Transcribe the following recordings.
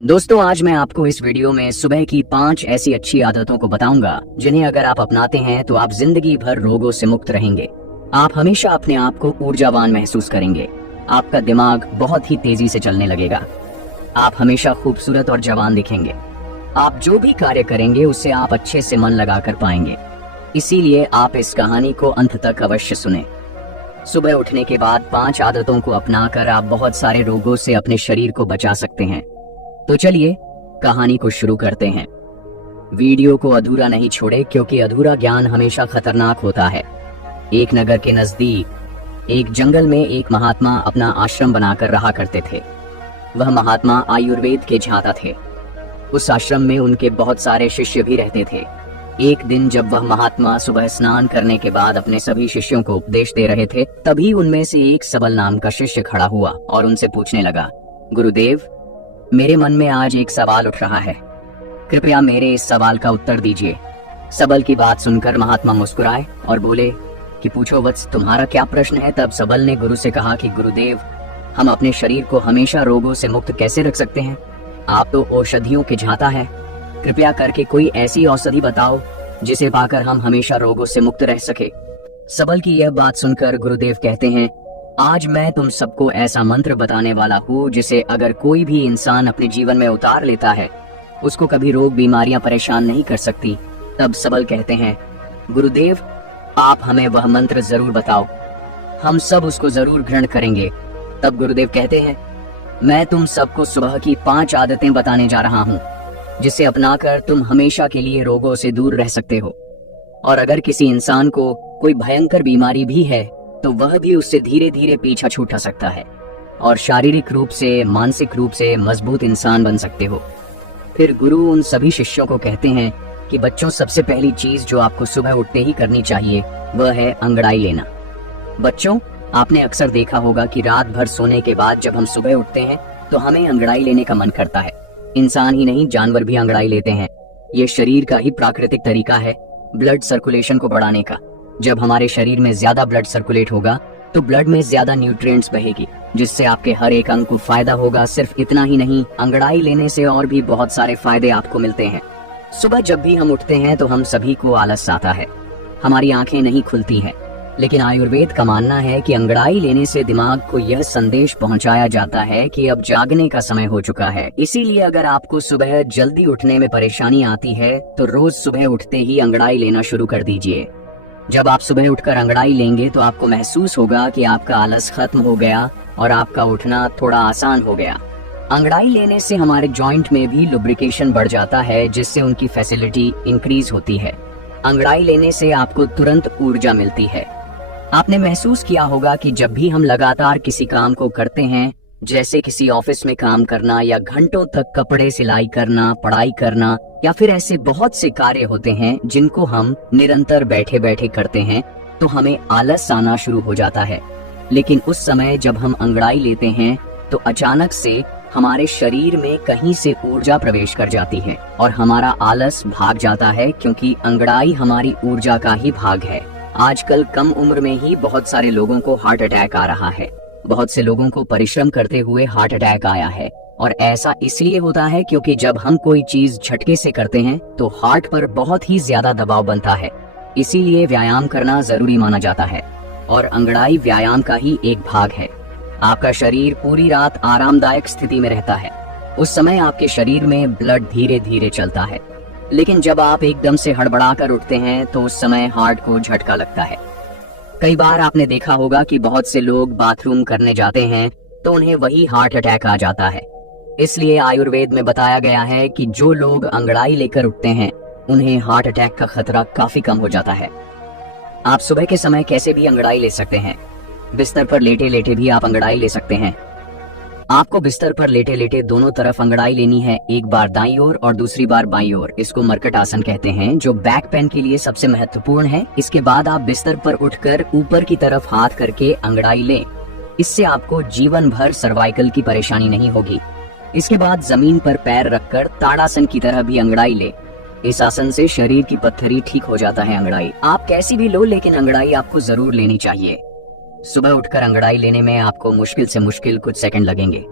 दोस्तों, आज मैं आपको इस वीडियो में सुबह की 5 ऐसी अच्छी आदतों को बताऊंगा जिन्हें अगर आप अपनाते हैं तो आप जिंदगी भर रोगों से मुक्त रहेंगे। आप हमेशा अपने आप को ऊर्जावान महसूस करेंगे। आपका दिमाग बहुत ही तेजी से चलने लगेगा। आप हमेशा खूबसूरत और जवान दिखेंगे। आप जो भी कार्य करेंगे उसे आप अच्छे से मन लगा कर पाएंगे। इसीलिए आप इस कहानी को अंत तक अवश्य सुने। सुबह उठने के बाद 5 आदतों को अपनाकर आप बहुत सारे रोगों से अपने शरीर को बचा सकते हैं। तो चलिए कहानी को शुरू करते हैं। वीडियो को अधूरा नहीं छोड़े, क्योंकि अधूरा ज्ञान हमेशा खतरनाक होता है। एक नगर के नजदीक एक जंगल में एक महात्मा अपना आश्रम बनाकर रहा करते थे। वह महात्मा आयुर्वेद के झाता थे। उस आश्रम में उनके बहुत सारे शिष्य भी रहते थे। एक दिन जब वह महात्मा सुबह स्नान करने के बाद अपने सभी शिष्यों को उपदेश दे रहे थे, तभी उनमें से एक सबल नाम का शिष्य खड़ा हुआ और उनसे पूछने लगा, गुरुदेव, मेरे मन में आज एक सवाल उठ रहा है, कृपया मेरे इस सवाल का उत्तर दीजिए। सबल की बात सुनकर महात्मा मुस्कुराए और बोले कि पूछो वत्स, तुम्हारा क्या प्रश्न है। तब सबल ने गुरु से कहा कि गुरुदेव, हम अपने शरीर को हमेशा रोगों से मुक्त कैसे रख सकते हैं? आप तो औषधियों के झाता हैं। कृपया करके कोई ऐसी औषधि बताओ जिसे पाकर हम हमेशा रोगों से मुक्त रह सके। सबल की यह बात सुनकर गुरुदेव कहते हैं, आज मैं तुम सबको ऐसा मंत्र बताने वाला हूँ जिसे अगर कोई भी इंसान अपने जीवन में उतार लेता है, उसको कभी रोग बीमारियां परेशान नहीं कर सकती। तब सबल कहते हैं, गुरुदेव, आप हमें वह मंत्र जरूर बताओ, हम सब उसको जरूर ग्रहण करेंगे। तब गुरुदेव कहते हैं, मैं तुम सबको सुबह की 5 आदतें बताने जा रहा हूँ जिसे अपनाकर तुम हमेशा के लिए रोगों से दूर रह सकते हो। और अगर किसी इंसान को कोई भयंकर बीमारी भी है तो वह भी उससे धीरे धीरे पीछा छूटा सकता है और शारीरिक रूप से, मानसिक रूप से मजबूत इंसान बन सकते हो। फिर गुरु उन सभी शिष्यों को कहते हैं कि बच्चों, सबसे पहली चीज जो आपको सुबह उठते ही करनी चाहिए वह है अंगड़ाई लेना। बच्चों, आपने अक्सर देखा होगा कि रात भर सोने के बाद जब हम सुबह उठते हैं तो हमें अंगड़ाई लेने का मन करता है। इंसान ही नहीं, जानवर भी अंगड़ाई लेते हैं। ये शरीर का ही प्राकृतिक तरीका है ब्लड सर्कुलेशन को बढ़ाने का। जब हमारे शरीर में ज्यादा ब्लड सर्कुलेट होगा तो ब्लड में ज्यादा न्यूट्रिएंट्स बहेगी, जिससे आपके हर एक अंग को फायदा होगा। सिर्फ इतना ही नहीं, अंगड़ाई लेने से और भी बहुत सारे फायदे आपको मिलते हैं। सुबह जब भी हम उठते हैं तो हम सभी को आलस आता है, हमारी आंखें नहीं खुलती हैं। लेकिन आयुर्वेद का मानना है कि अंगड़ाई लेने से दिमाग को यह संदेश पहुंचाया जाता है कि अब जागने का समय हो चुका है। इसीलिए अगर आपको सुबह जल्दी उठने में परेशानी आती है तो रोज सुबह उठते ही अंगड़ाई लेना शुरू कर दीजिए। जब आप सुबह उठकर अंगड़ाई लेंगे तो आपको महसूस होगा कि आपका आलस खत्म हो गया और आपका उठना थोड़ा आसान हो गया। अंगड़ाई लेने से हमारे जॉइंट में भी लुब्रिकेशन बढ़ जाता है, जिससे उनकी फैसिलिटी इंक्रीज होती है। अंगड़ाई लेने से आपको तुरंत ऊर्जा मिलती है। आपने महसूस किया होगा कि जब भी हम लगातार किसी काम को करते हैं, जैसे किसी ऑफिस में काम करना या घंटों तक कपड़े सिलाई करना, पढ़ाई करना, या फिर ऐसे बहुत से कार्य होते हैं जिनको हम निरंतर बैठे बैठे करते हैं, तो हमें आलस आना शुरू हो जाता है। लेकिन उस समय जब हम अंगड़ाई लेते हैं तो अचानक से हमारे शरीर में कहीं से ऊर्जा प्रवेश कर जाती है और हमारा आलस भाग जाता है, क्योंकि अंगड़ाई हमारी ऊर्जा का ही भाग है। आजकल कम उम्र में ही बहुत सारे लोगों को हार्ट अटैक आ रहा है। बहुत से लोगों को परिश्रम करते हुए हार्ट अटैक आया है, और ऐसा इसलिए होता है क्योंकि जब हम कोई चीज झटके से करते हैं तो हार्ट पर बहुत ही ज्यादा दबाव बनता है। इसीलिए व्यायाम करना जरूरी माना जाता है, और अंगड़ाई व्यायाम का ही एक भाग है। आपका शरीर पूरी रात आरामदायक स्थिति में रहता है। उस समय आपके शरीर में ब्लड धीरे धीरे चलता है। लेकिन जब आप एकदम से हड़बड़ा कर उठते हैं तो उस समय हार्ट को झटका लगता है। कई बार आपने देखा होगा कि बहुत से लोग बाथरूम करने जाते हैं तो उन्हें वही हार्ट अटैक आ जाता है। इसलिए आयुर्वेद में बताया गया है कि जो लोग अंगड़ाई लेकर उठते हैं उन्हें हार्ट अटैक का खतरा काफी कम हो जाता है। आप सुबह के समय कैसे भी अंगड़ाई ले सकते हैं। बिस्तर पर लेटे लेटे भी आप अंगड़ाई ले सकते हैं। आपको बिस्तर पर लेटे लेटे दोनों तरफ अंगड़ाई लेनी है, एक बार दाईं ओर और दूसरी बार बाईं ओर। इसको मरकट आसन कहते हैं, जो बैक पेन के लिए सबसे महत्वपूर्ण है। इसके बाद आप बिस्तर पर उठकर ऊपर की तरफ हाथ करके अंगड़ाई लें। इससे आपको जीवन भर सर्वाइकल की परेशानी नहीं होगी। इसके बाद जमीन पर पैर रखकर ताड़ासन की तरह भी अंगड़ाई ले। इस आसन से शरीर की पत्थरी ठीक हो जाता है। अंगड़ाई आप कैसी भी लो, लेकिन अंगड़ाई आपको जरूर लेनी चाहिए। सुबह उठकर अंगड़ाई लेने में आपको मुश्किल से मुश्किल कुछ सेकंड लगेंगे।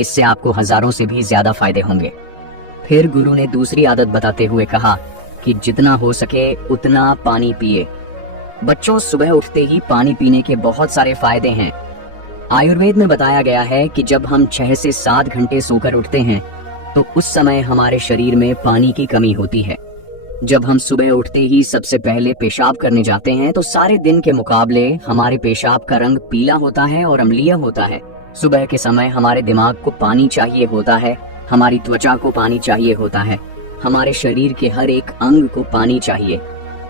इससे आपको हजारों से भी ज्यादा फायदे होंगे। फिर गुरु ने दूसरी आदत बताते हुए कहा कि जितना हो सके उतना पानी पिए। बच्चों, सुबह उठते ही पानी पीने के बहुत सारे फायदे हैं। आयुर्वेद में बताया गया है कि जब हम 6 से 7 घंटे सोकर उठते हैं तो उस समय हमारे शरीर में पानी की कमी होती है। जब हम सुबह उठते ही सबसे पहले पेशाब करने जाते हैं तो सारे दिन के मुकाबले हमारे पेशाब का रंग पीला होता है और अम्लीय होता है। सुबह के समय हमारे दिमाग को पानी चाहिए होता है, हमारी त्वचा को पानी चाहिए होता है, हमारे शरीर के हर एक अंग को पानी चाहिए।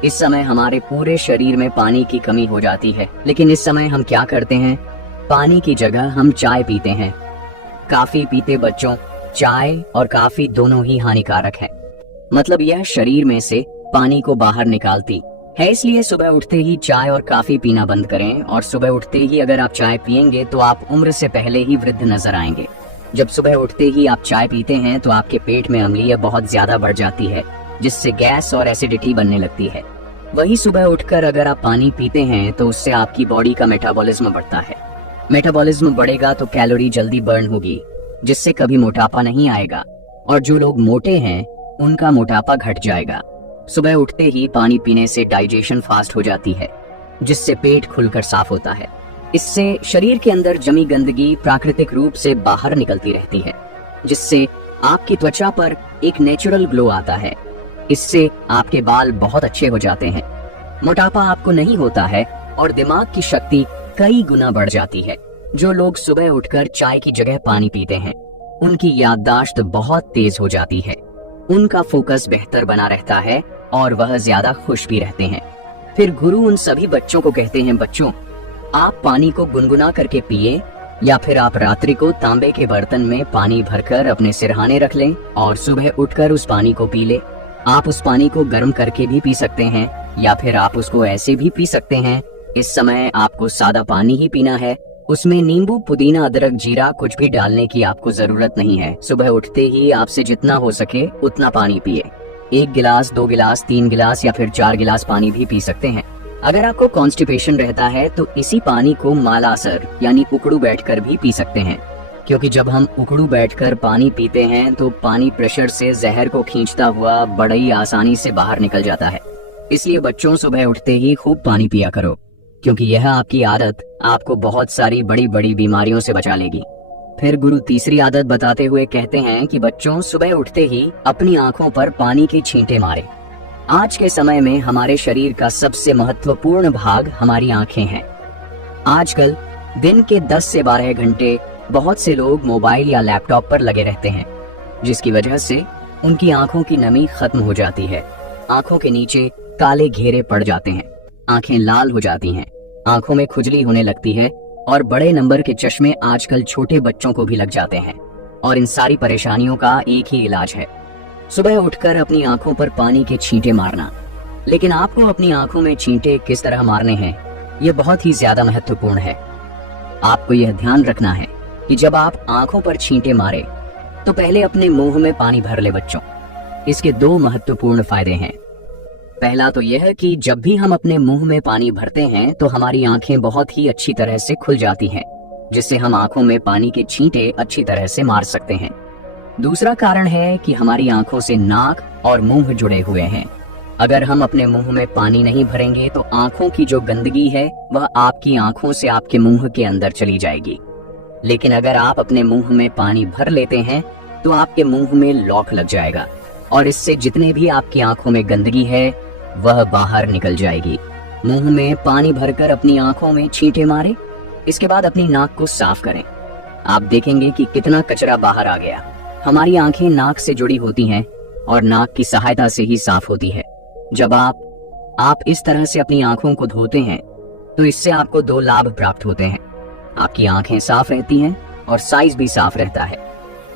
इस समय हमारे पूरे शरीर में पानी की कमी हो जाती है। लेकिन इस समय हम क्या करते हैं? पानी की जगह हम चाय पीते हैं। काफी पीते बच्चों, चाय और काफी दोनों ही हानिकारक है। मतलब यह शरीर में से पानी को बाहर निकालती है। इसलिए सुबह उठते ही चाय और काफी पीना बंद करें। और सुबह उठते ही अगर आप चाय पिएंगे तो आप उम्र से पहले ही वृद्ध नजर आएंगे। जब सुबह उठते ही आप चाय पीते हैं तो आपके पेट में अम्लीय बहुत ज्यादा बढ़ जाती है, जिससे गैस और एसिडिटी बनने लगती है। वही सुबह उठकर अगर आप पानी पीते हैं तो उससे आपकी बॉडी का मेटाबॉलिज्म बढ़ता है। मेटाबॉलिज्म बढ़ेगा तो कैलोरी जल्दी बर्न होगी, जिससे कभी मोटापा नहीं आएगा। और जो लोग मोटे हैं उनका मोटापा घट जाएगा। सुबह उठते ही पानी पीने से डाइजेशन फास्ट हो जाती है, जिससे पेट खुलकर साफ होता है। इससे शरीर के अंदर जमी गंदगी प्राकृतिक रूप से बाहर निकलती रहती है, जिससे आपकी त्वचा पर एक नेचुरल ग्लो आता है। इससे आपके बाल बहुत अच्छे हो जाते हैं, मोटापा आपको नहीं होता है और दिमाग की शक्ति कई गुना बढ़ जाती है। जो लोग सुबह उठकर चाय की जगह पानी पीते हैं उनकी याददाश्त बहुत तेज हो जाती है, उनका फोकस बेहतर बना रहता है और वह ज्यादा खुश भी रहते हैं। फिर गुरु उन सभी बच्चों को कहते हैं, बच्चों आप पानी को गुनगुना करके पिए या फिर आप रात्रि को तांबे के बर्तन में पानी भरकर अपने सिरहाने रख लें और सुबह उठकर उस पानी को पी ले। आप उस पानी को गर्म करके भी पी सकते हैं या फिर आप उसको ऐसे भी पी सकते हैं। इस समय आपको सादा पानी ही पीना है, उसमें नींबू, पुदीना, अदरक, जीरा कुछ भी डालने की आपको जरूरत नहीं है। सुबह उठते ही आपसे जितना हो सके उतना पानी पिए। 1 गिलास, 2 गिलास, 3 गिलास या फिर 4 गिलास पानी भी पी सकते हैं। अगर आपको कॉन्स्टिपेशन रहता है तो इसी पानी को मालासर यानी उकड़ू बैठकर भी पी सकते हैं, क्योंकि जब हम उकड़ू बैठकर पानी पीते हैं तो पानी प्रेशर से जहर को खींचता हुआ बड़ी आसानी से बाहर निकल जाता है। इसलिए बच्चों, सुबह उठते ही खूब पानी पिया करो, क्योंकि यह आपकी आदत आपको बहुत सारी बड़ी बड़ी बीमारियों से बचा लेगी। फिर गुरु तीसरी आदत बताते हुए कहते हैं कि बच्चों, सुबह उठते ही अपनी आंखों पर पानी की छींटे मारे। आज के समय में हमारे शरीर का सबसे महत्वपूर्ण भाग हमारी आंखें हैं। आजकल दिन के 10 से 12 घंटे बहुत से लोग मोबाइल या लैपटॉप पर लगे रहते हैं, जिसकी वजह से उनकी आंखों की नमी खत्म हो जाती है। आंखों के नीचे काले घेरे पड़ जाते हैं, आंखें लाल हो जाती हैं, आंखों में खुजली होने लगती है और बड़े नंबर के चश्मे आजकल छोटे बच्चों को भी लग जाते हैं। और इन सारी परेशानियों का एक ही इलाज है, सुबह उठकर अपनी आंखों पर पानी के छींटे मारना। लेकिन आपको अपनी आंखों में छींटे किस तरह मारने हैं, यह बहुत ही ज्यादा महत्वपूर्ण है। आपको यह ध्यान रखना है कि जब आप आंखों पर छींटे मारे तो पहले अपने मुंह में पानी भर ले बच्चों। इसके 2 महत्वपूर्ण फायदे हैं। पहला तो यह है कि जब भी हम अपने मुंह में पानी भरते हैं तो हमारी आंखें बहुत ही अच्छी तरह से खुल जाती हैं, जिससे हम आंखों में पानी के छींटे अच्छी तरह से मार सकते हैं। दूसरा कारण है कि हमारी आंखों से नाक और मुंह जुड़े हुए हैं। अगर हम अपने मुंह में पानी नहीं भरेंगे तो आंखों की जो गंदगी है वह आपकी आंखों से आपके मुंह के अंदर चली जाएगी। लेकिन अगर आप अपने मुंह में पानी भर लेते हैं तो आपके मुंह में लॉक लग जाएगा और इससे जितने भी आपकी आंखों में गंदगी है वह बाहर निकल जाएगी। मुंह में पानी भरकर अपनी आंखों में छींटे मारे, इसके बाद अपनी नाक को साफ करें। आप देखेंगे कि कितना कचरा बाहर आ गया। हमारी आंखें नाक से जुड़ी होती हैं और नाक की सहायता से ही साफ होती है। जब आप इस तरह से अपनी आंखों को धोते हैं तो इससे आपको 2 लाभ प्राप्त होते हैं। आपकी आंखें साफ रहती हैं और साइज भी साफ रहता है।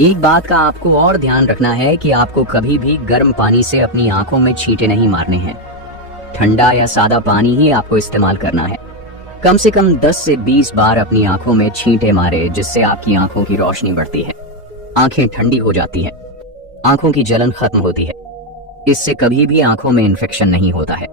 एक बात का आपको और ध्यान रखना है कि आपको कभी भी गर्म पानी से अपनी आंखों में छींटे नहीं मारने हैं। ठंडा या सादा पानी ही आपको इस्तेमाल करना है। कम से कम 10 से 20 बार अपनी आंखों में छींटे मारे, जिससे आपकी आंखों की रोशनी बढ़ती है, आंखें ठंडी हो जाती हैं, आंखों की जलन खत्म होती है। इससे कभी भी आंखों में इन्फेक्शन नहीं होता है।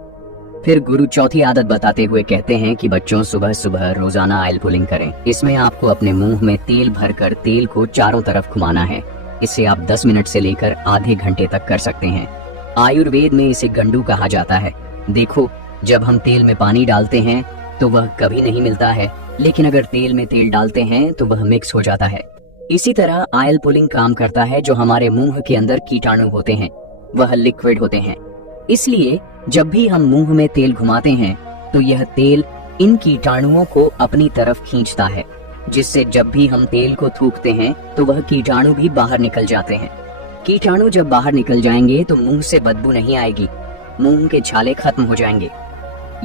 फिर गुरु चौथी आदत बताते हुए कहते हैं कि बच्चों सुबह सुबह रोजाना ऑयल पुलिंग करें। इसमें आपको अपने मुंह में तेल भरकर तेल को चारों तरफ घुमाना है। इसे आप 10 मिनट से लेकर आधे घंटे तक कर सकते हैं। आयुर्वेद में इसे गंडू कहा जाता है। देखो, जब हम तेल में पानी डालते हैं तो वह कभी नहीं मिलता है, लेकिन अगर तेल में तेल डालते हैं तो वह मिक्स हो जाता है। इसी तरह ऑयल पुलिंग काम करता है। जो हमारे मुंह के अंदर कीटाणु होते हैं वह लिक्विड होते हैं, इसलिए जब भी हम मुंह में तेल घुमाते हैं तो यह तेल इन कीटाणुओं को अपनी तरफ खींचता है, जिससे जब भी हम तेल को थूकते हैं तो वह कीटाणु भी बाहर निकल जाते हैं। कीटाणु जब बाहर निकल जाएंगे तो मुंह से बदबू नहीं आएगी, मुंह के छाले खत्म हो जाएंगे।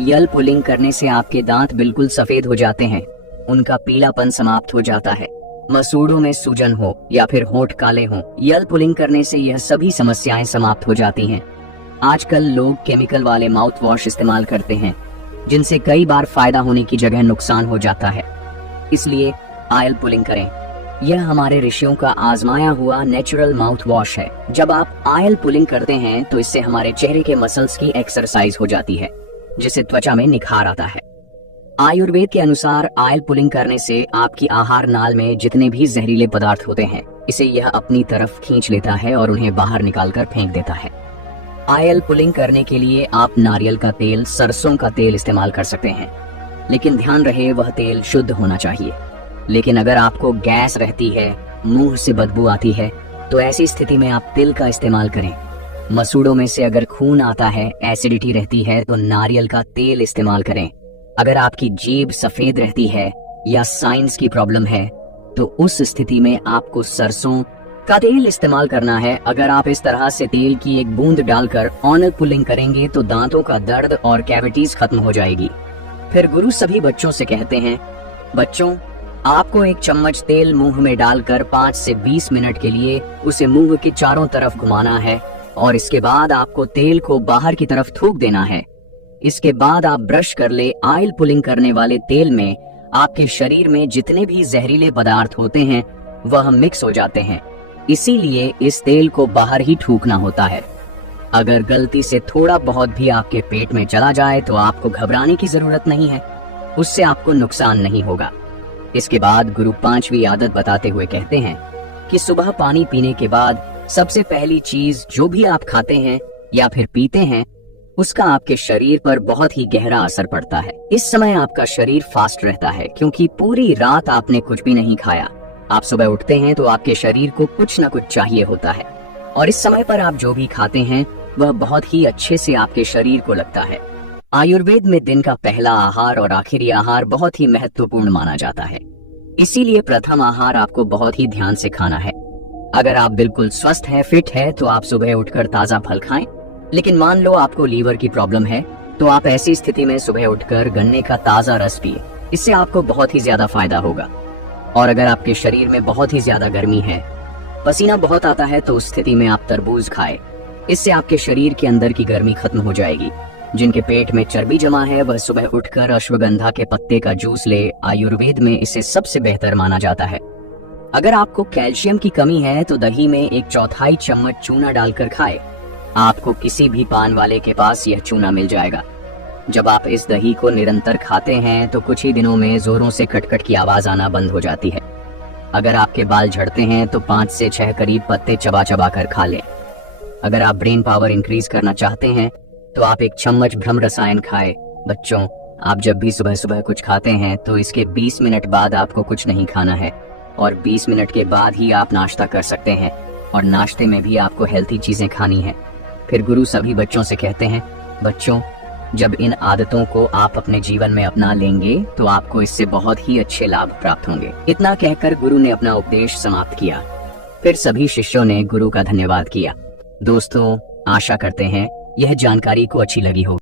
यल पुलिंग करने से आपके दांत बिल्कुल सफेद हो जाते हैं, उनका पीलापन समाप्त हो जाता है। मसूड़ों में सूजन हो या फिर होंठ काले हों, यल पुलिंग करने से यह सभी समस्याएं समाप्त हो जाती हैं। आजकल लोग केमिकल वाले माउथ वॉश इस्तेमाल करते हैं, जिनसे कई बार फायदा होने की जगह नुकसान हो जाता है। इसलिए ऑयल पुलिंग करें। यह हमारे ऋषियों का आजमाया हुआ नेचुरल माउथ वॉश है। जब आप ऑयल पुलिंग करते हैं तो इससे हमारे चेहरे के मसल्स की एक्सरसाइज हो जाती है, जिससे त्वचा में निखार आता है। आयुर्वेद के अनुसार ऑयल पुलिंग करने से आपकी आहार नाल में जितने भी जहरीले पदार्थ होते हैं, इसे यह अपनी तरफ खींच लेता है और उन्हें बाहर निकालकर फेंक देता है। ऑयल पुलिंग करने के लिए आप नारियल का तेल, सरसों का तेल इस्तेमाल कर सकते हैं, लेकिन ध्यान रहे वह तेल शुद्ध होना चाहिए। लेकिन अगर आपको गैस रहती है, मुंह से बदबू आती है, तो ऐसी स्थिति में आप तिल का इस्तेमाल करें। मसूड़ों में से अगर खून आता है, एसिडिटी रहती है, तो नारियल का तेल इस्तेमाल करें। अगर आपकी जीभ सफेद रहती है या साइंस की प्रॉब्लम है, तो उस स्थिति में आपको सरसों का तेल इस्तेमाल करना है। अगर आप इस तरह से तेल की एक बूंद डालकर ऑयल पुलिंग करेंगे तो दांतों का दर्द और कैविटीज खत्म हो जाएगी। फिर गुरु सभी बच्चों से कहते हैं, बच्चों आपको एक चम्मच तेल मुंह में डालकर 5 से 20 मिनट के लिए उसे मुंह के चारों तरफ घुमाना है और इसके बाद आपको तेल को बाहर की तरफ थूक देना है। इसके बाद आप ब्रश कर ले। ऑयल पुलिंग करने वाले तेल में आपके शरीर में जितने भी जहरीले पदार्थ होते हैं वह मिक्स हो जाते हैं, इसीलिए इस तेल को बाहर ही थूकना होता है। अगर गलती से थोड़ा बहुत भी आपके पेट में चला जाए तो आपको घबराने की जरूरत नहीं है, उससे आपको नुकसान नहीं होगा। इसके बाद गुरु 5वीं आदत बताते हुए कहते हैं कि सुबह पानी पीने के बाद सबसे पहली चीज जो भी आप खाते हैं या फिर पीते हैं, उसका आपके शरीर पर बहुत ही गहरा असर पड़ता है। इस समय आपका शरीर फास्ट रहता है, क्योंकि पूरी रात आपने कुछ भी नहीं खाया। आप सुबह उठते हैं तो आपके शरीर को कुछ न कुछ चाहिए होता है, और इस समय पर आप जो भी खाते हैं वह बहुत ही अच्छे से आपके शरीर को लगता है। आयुर्वेद में दिन का पहला आहार और आखिरी आहार बहुत ही महत्वपूर्ण माना जाता है, इसीलिए प्रथम आहार आपको बहुत ही ध्यान से खाना है। अगर आप बिल्कुल स्वस्थ हैं, फिट है, तो आप सुबह उठकर ताजा फल खाएं। लेकिन मान लो आपको लीवर की प्रॉब्लम है, तो आप ऐसी स्थिति में सुबह उठकर गन्ने का ताजा रस पिए, इससे आपको बहुत ही ज्यादा फायदा होगा। और अगर आपके शरीर में बहुत ही ज्यादा गर्मी है, पसीना बहुत आता है, तो उस स्थिति में आप तरबूज खाएं। इससे आपके शरीर के अंदर की गर्मी खत्म हो जाएगी। जिनके पेट में चर्बी जमा है वह सुबह उठकर अश्वगंधा के पत्ते का जूस ले। आयुर्वेद में इसे सबसे बेहतर माना जाता है। अगर आपको कैल्शियम की कमी है तो दही में 1/4 चम्मच चूना डालकर खाएं। आपको किसी भी पान वाले के पास यह चूना मिल जाएगा। जब आप इस दही को निरंतर खाते हैं तो कुछ ही दिनों में जोरों से खटखट की आवाज आना बंद हो जाती है। अगर आपके बाल झड़ते हैं तो 5 से 6 करीब पत्ते चबा चबा कर खा लें। अगर आप ब्रेन पावर इंक्रीज करना चाहते हैं तो आप 1 चम्मच भ्रम रसायन खाएं। बच्चों, आप जब भी सुबह सुबह कुछ खाते हैं तो इसके 20 मिनट बाद आपको कुछ नहीं खाना है, और 20 मिनट के बाद ही आप नाश्ता कर सकते हैं, और नाश्ते में भी आपको हेल्थी चीजें खानी है। फिर गुरु सभी बच्चों से कहते हैं, बच्चों जब इन आदतों को आप अपने जीवन में अपना लेंगे तो आपको इससे बहुत ही अच्छे लाभ प्राप्त होंगे। इतना कहकर गुरु ने अपना उपदेश समाप्त किया। फिर सभी शिष्यों ने गुरु का धन्यवाद किया। दोस्तों, आशा करते हैं यह जानकारी को अच्छी लगी हो।